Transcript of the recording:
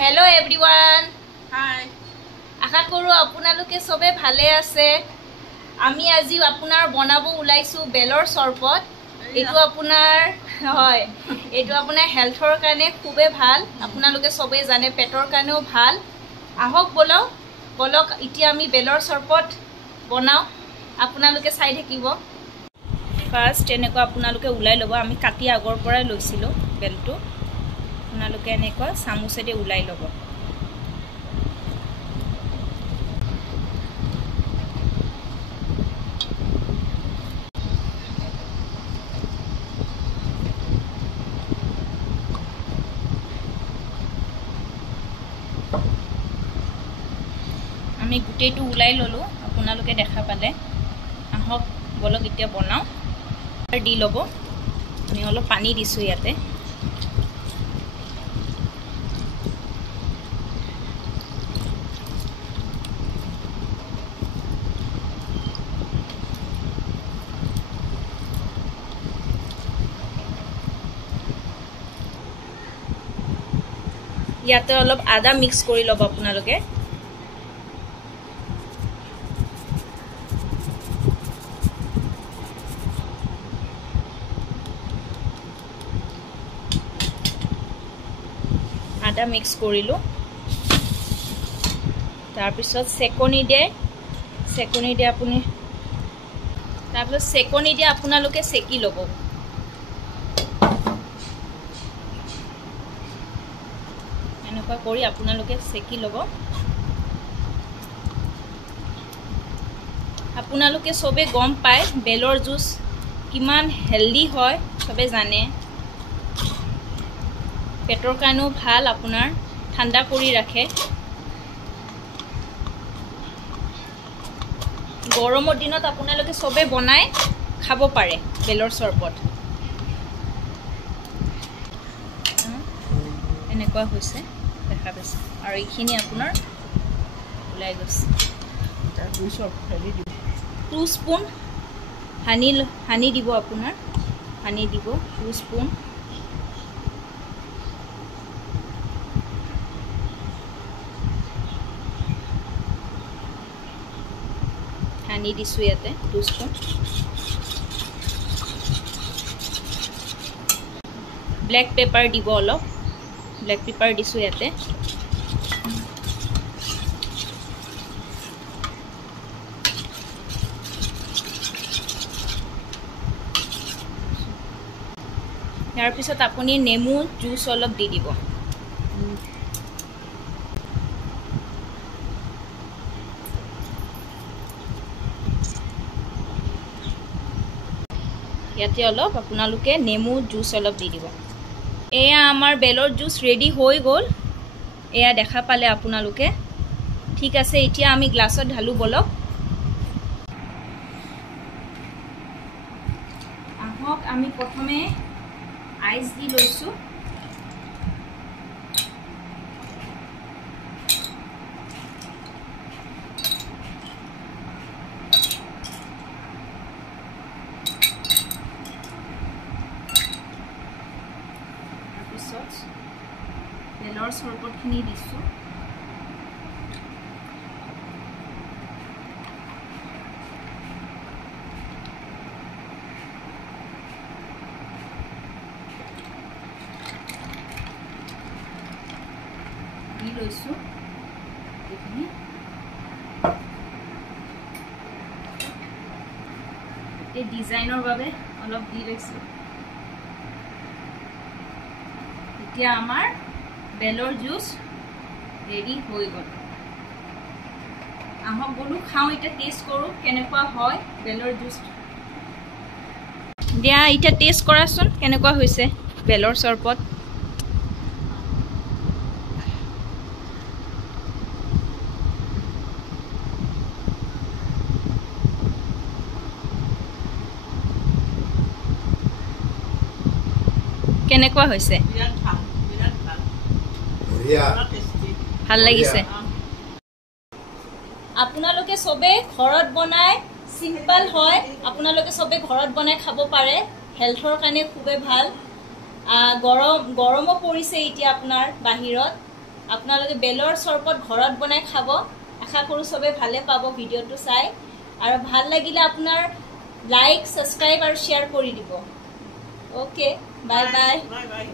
Hello everyone. Hi. আশা কৰো আপোনালোকে সবে ভালে আছে। আমি আজি আপোনাৰ বনাব উলাইছো বেলৰ চৰবত। এটো আপোনাৰ হয় এটো আপোনাৰ হেলথৰ কাৰণে খুবে ভাল। আপোনালোকে সবে জানে পেটৰ কাৰণেও ভাল। আহক বলক ইতি আমি বেলৰ চৰবত বনাও। আপোনালোকে চাই থাকিব। ফাৰ্স্ট এনেকৈ আপোনালোকে উলাই লব। আমি কাটি আগৰ পৰাই লৈছিলো বেলটো। আপোনালোকে এনেকৈ চামুচেৰে উলাই লব। আমি গুটেটো উলাই ললো। আপোনালোকে দেখা পালে। আহক বলক এতিয়া বনাও। দি লব। আমি অলপ পানী দিছো ইয়াতে। ইয়াতে অলপ আদা মিক্স কৰি লব আপোনালোকে। আদা মিক্স কৰিলো। তাৰ পিছত সেকনি দিয়ে আপুনি তাৰ পিছত সেকনি দিয়ে আপোনালোকে সেকি লব। এনেকুৱা কৰি আপোনালোকে সেকি লব। আপোনালোকে সবে গম পায় বেলৰ জুস কিমান হেলদি হয় সবে জানে। পেটৰ কাৰণেও ভাল আপোনাৰ ঠাণ্ডা কৰি ৰাখে। গৰমৰ দিনত আপোনালোকে সবে বনাই খাব পাৰে বেলৰ চৰবত। এনেকুৱা হৈছে দেখা পাইছে আৰু এইখিনি আপোনাৰ উলাই গৈছে। 2 স্পুন হানি দিব আপোনাৰ। হানি দিব 2 স্পুন। হানি দিছো ইয়াতে 2 স্পুন। ব্ল্যাক পেপাৰ দিব অলপ। ব্ল্যাক পেপাৰ দিছো ইয়াতে। ইয়াৰ পিছত আপুনি নেমু জুস অলপ দি দিব। ইয়াতে অলপ আপোনালোকে নেমু জুস অলপ দি দিব। এয়া আমাৰ বেলৰ জুস ৰেডি হৈ গ'ল। এয়া দেখা পালে আপোনালোকে। ঠিক আছে এতিয়া আমি গ্লাছত ঢালু বলক। আহক আমি প্ৰথমে আইস দি লৈছো। বেলৰ চৰবতখিনি দিছো। দি লৈছো এইখিনি। এই ডিজাইনৰ বাবে অলপ দি লৈছো। এতিয়া আমাৰ বেলৰ জুস ৰেডি হৈ গ'ল। আহক বলু খাও এটা টেস্ট কৰো কেনেকুৱা হয় বেলৰ জুস। দিয়া এটা টেস্ট কৰাচোন কেনেকুৱা হৈছে বেলৰ চৰবত। কেনেকুৱা হৈছে? ভাল লাগিছে। আপোনালোকে সবে ঘৰত বনাই সিম্পল হয়। আপোনালোকে সবে ঘৰত বনাই খাব পাৰে। হেলথৰ কাৰণে খুবে ভাল। গৰমো পৰিছে এতিয়া আপোনাৰ বাহিৰত। আপোনালোকে বেলৰ চৰবত ঘৰত বনাই খাব আশা কৰোঁ চবে ভালে পাব ভিডিঅ'টো চাই আৰু ভাল লাগিলে আপোনাৰ লাইক সাবস্ক্ৰাইব আৰু শ্বেয়াৰ কৰি দিব okay bye bye bye bye